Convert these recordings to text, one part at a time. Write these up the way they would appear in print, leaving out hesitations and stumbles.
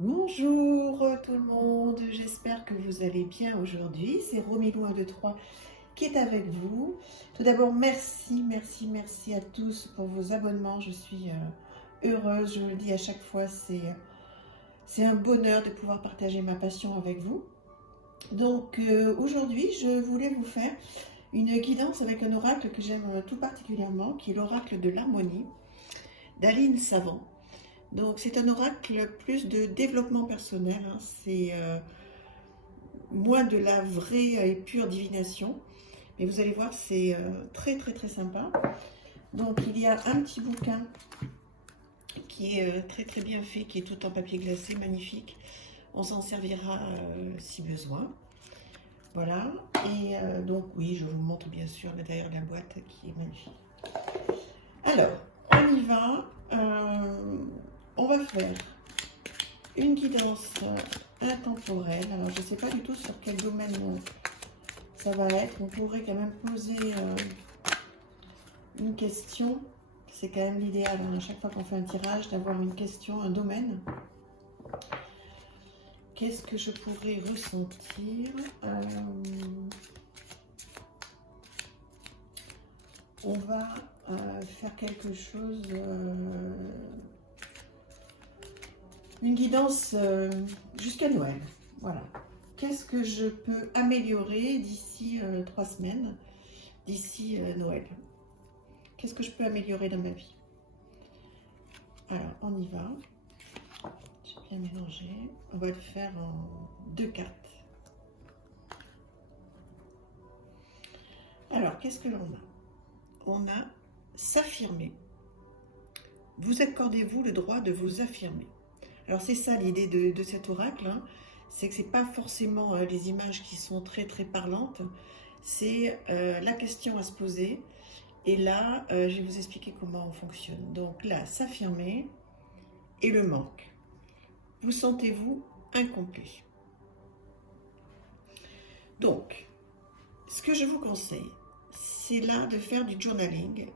Bonjour tout le monde, j'espère que vous allez bien aujourd'hui. C'est Romilou 1, 2, 3 qui est avec vous. Tout d'abord, merci à tous pour vos abonnements. Je suis heureuse, je vous le dis à chaque fois, c'est un bonheur de pouvoir partager ma passion avec vous. Donc aujourd'hui, je voulais vous faire une guidance avec un oracle que j'aime tout particulièrement, qui est l'oracle de l'harmonie d'Aline Savant. Donc c'est un oracle plus de développement personnel, hein. C'est moins de la vraie et pure divination. Mais vous allez voir, c'est très sympa. Donc il y a un petit bouquin qui est très bien fait, qui est tout en papier glacé, magnifique. On s'en servira si besoin. Voilà. Et donc oui, je vous montre bien sûr l'intérieur de la boîte qui est magnifique. Alors, on y va. On va faire une guidance intemporelle. Alors, je ne sais pas du tout sur quel domaine ça va être. On pourrait quand même poser une question. C'est quand même l'idéal, hein, à chaque fois qu'on fait un tirage, d'avoir une question, un domaine. Qu'est-ce que je pourrais ressentir? On va faire quelque chose, une guidance jusqu'à Noël. Voilà. Qu'est-ce que je peux améliorer d'ici 3 semaines, d'ici Noël? Qu'est-ce que je peux améliorer dans ma vie? Alors, on y va. J'ai bien mélangé. On va le faire en 2 cartes. Alors, qu'est-ce que l'on a? On a s'affirmer. Vous accordez-vous le droit de vous affirmer? Alors, c'est ça l'idée de cet oracle, hein. C'est que ce n'est pas forcément les images qui sont très parlantes. C'est la question à se poser. Et là, je vais vous expliquer comment on fonctionne. Donc là, s'affirmer et le manque. Vous sentez-vous incomplet? Donc, ce que je vous conseille, c'est là de faire du journaling.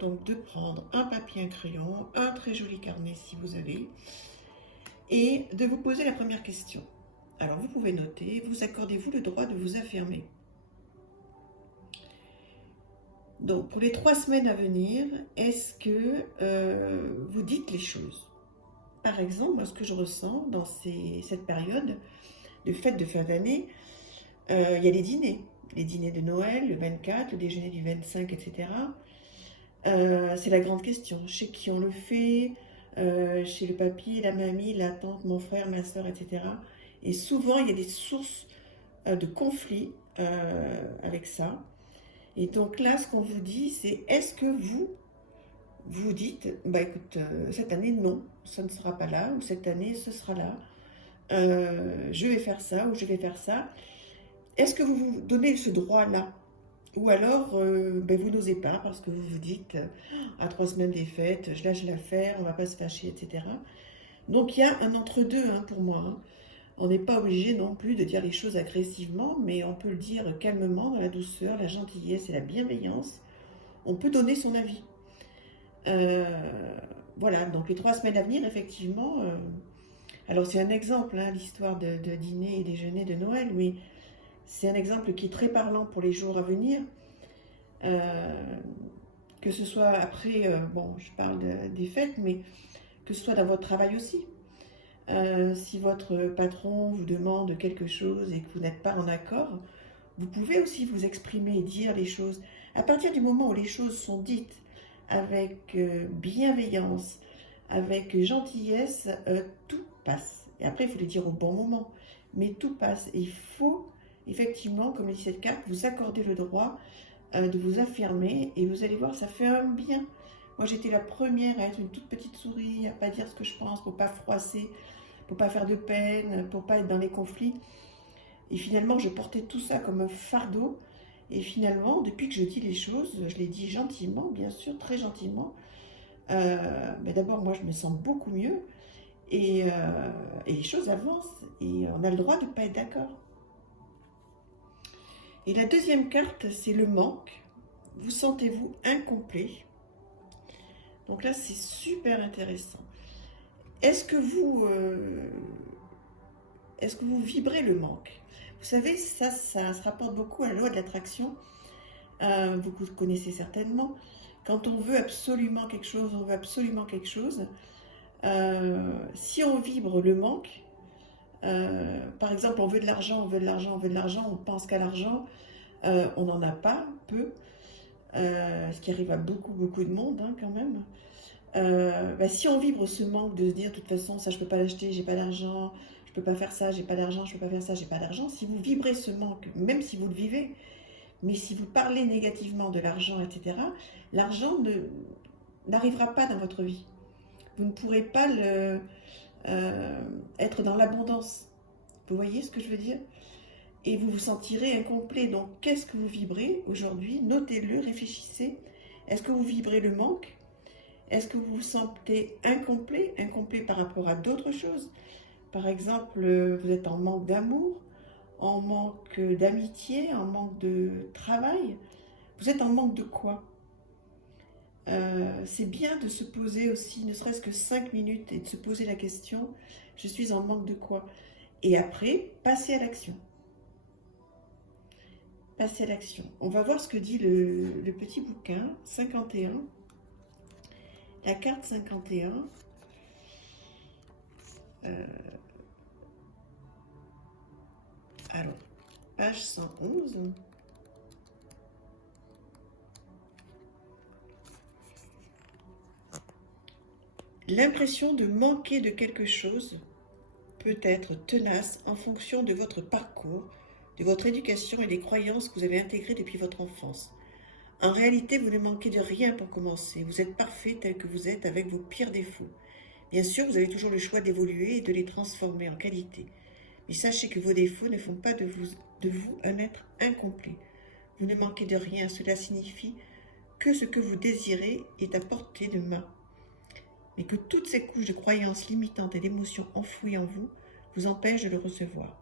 Donc de prendre un papier, un crayon, un très joli carnet si vous avez, et de vous poser la première question. Alors vous pouvez noter, vous accordez-vous le droit de vous affirmer? Donc, pour les 3 semaines à venir, est-ce que vous dites les choses? Par exemple, moi, ce que je ressens dans cette période de fête de fin d'année, il y a les dîners de Noël, le 24, le déjeuner du 25, etc. C'est la grande question. Chez qui on le fait, chez le papy, la mamie, la tante, mon frère, ma soeur, etc. Et souvent, il y a des sources de conflits avec ça. Et donc là, ce qu'on vous dit, c'est est-ce que vous dites, bah écoute, cette année, non, ça ne sera pas là, ou cette année, ce sera là. Je vais faire ça, ou je vais faire ça. Est-ce que vous vous donnez ce droit-là? Ou alors, ben, vous n'osez pas, parce que vous vous dites, à 3 semaines des fêtes, je lâche l'affaire, on ne va pas se fâcher, etc. Donc il y a un entre-deux, hein, pour moi, hein. On n'est pas obligé non plus de dire les choses agressivement, mais on peut le dire calmement, dans la douceur, la gentillesse et la bienveillance. On peut donner son avis. Euh, voilà, donc les 3 semaines à venir, effectivement, alors c'est un exemple, hein, l'histoire de dîner et déjeuner de Noël, mais c'est un exemple qui est très parlant pour les jours à venir. Euh, que ce soit après, bon, je parle des fêtes, mais que ce soit dans votre travail aussi. Si votre patron vous demande quelque chose et que vous n'êtes pas en accord, vous pouvez aussi vous exprimer et dire les choses. À partir du moment où les choses sont dites avec bienveillance, avec gentillesse, tout passe. Et après, il faut le dire au bon moment. Mais tout passe. Et il faut, effectivement, comme dit cette carte, vous accorder le droit de vous affirmer. Et vous allez voir, ça fait un bien. Moi, j'étais la première à être une toute petite souris, à pas dire ce que je pense, pour pas froisser, pour pas faire de peine, pour pas être dans les conflits. Et finalement, je portais tout ça comme un fardeau. Et finalement, depuis que je dis les choses, je les dis gentiment, bien sûr, très gentiment. Mais d'abord, moi, je me sens beaucoup mieux. Et, et les choses avancent. Et on a le droit de ne pas être d'accord. Et la deuxième carte, c'est le manque. Vous sentez-vous incomplet? Donc là, c'est super intéressant. Est-ce que vous est-ce que vous vibrez le manque? Vous savez, ça se rapporte beaucoup à la loi de l'attraction. Vous connaissez certainement. Quand on veut absolument quelque chose, on veut absolument quelque chose. Si on vibre le manque, par exemple, on veut de l'argent, on veut de l'argent, on veut de l'argent, on pense qu'à l'argent, on n'en a pas, peu, ce qui arrive à beaucoup, beaucoup de monde hein, quand même. Si on vibre ce manque de se dire, de toute façon, ça je peux pas l'acheter, j'ai pas d'argent, je peux pas faire ça, j'ai pas d'argent, je peux pas faire ça, j'ai pas d'argent. Si vous vibrez ce manque, même si vous le vivez, mais si vous parlez négativement de l'argent, etc., l'argent n'arrivera pas dans votre vie. Vous ne pourrez pas être dans l'abondance. Vous voyez ce que je veux dire? Et vous vous sentirez incomplet. Donc, qu'est-ce que vous vibrez aujourd'hui? Notez-le, réfléchissez. Est-ce que vous vibrez le manque? Est-ce que vous vous sentez incomplet? Incomplet par rapport à d'autres choses? Par exemple, vous êtes en manque d'amour, en manque d'amitié, en manque de travail. Vous êtes en manque de quoi? C'est bien de se poser aussi, ne serait-ce que 5 minutes, et de se poser la question, je suis en manque de quoi? Et après, passez à l'action. Passez à l'action. On va voir ce que dit le petit bouquin, 51. La carte 51. Alors, page 111. L'impression de manquer de quelque chose peut être tenace en fonction de votre parcours, de votre éducation et des croyances que vous avez intégrées depuis votre enfance. En réalité, vous ne manquez de rien pour commencer. Vous êtes parfait tel que vous êtes avec vos pires défauts. Bien sûr, vous avez toujours le choix d'évoluer et de les transformer en qualité. Mais sachez que vos défauts ne font pas de vous un être incomplet. Vous ne manquez de rien. Cela signifie que ce que vous désirez est à portée de main. Mais que toutes ces couches de croyances limitantes et d'émotions enfouies en vous vous empêchent de le recevoir.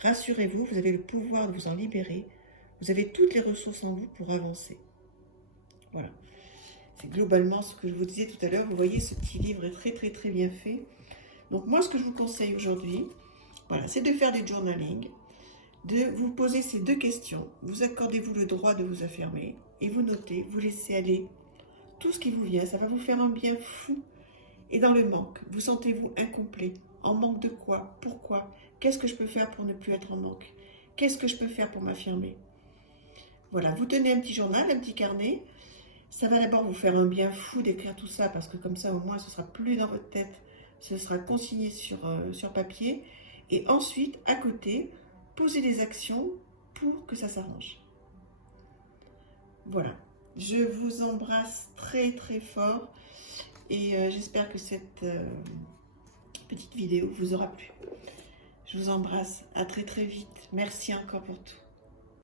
Rassurez-vous, vous avez le pouvoir de vous en libérer. Vous avez toutes les ressources en vous pour avancer. Voilà. C'est globalement ce que je vous disais tout à l'heure. Vous voyez, ce petit livre est très, très, très bien fait. Donc moi, ce que je vous conseille aujourd'hui, voilà, c'est de faire des journaling, de vous poser ces 2 questions. Vous accordez-vous le droit de vous affirmer et vous notez, vous laissez aller tout ce qui vous vient. Ça va vous faire un bien fou. Et dans le manque, vous sentez-vous incomplet? En manque de quoi? Pourquoi? Qu'est-ce que je peux faire pour ne plus être en manque? Qu'est-ce que je peux faire pour m'affirmer? Voilà, vous tenez un petit journal, un petit carnet. Ça va d'abord vous faire un bien fou d'écrire tout ça, parce que comme ça, au moins, ce sera plus dans votre tête. Ce sera consigné sur papier. Et ensuite, à côté, posez des actions pour que ça s'arrange. Voilà. Je vous embrasse très, très fort. Et j'espère que cette petite vidéo vous aura plu. Je vous embrasse. À très, très vite. Merci encore pour tout.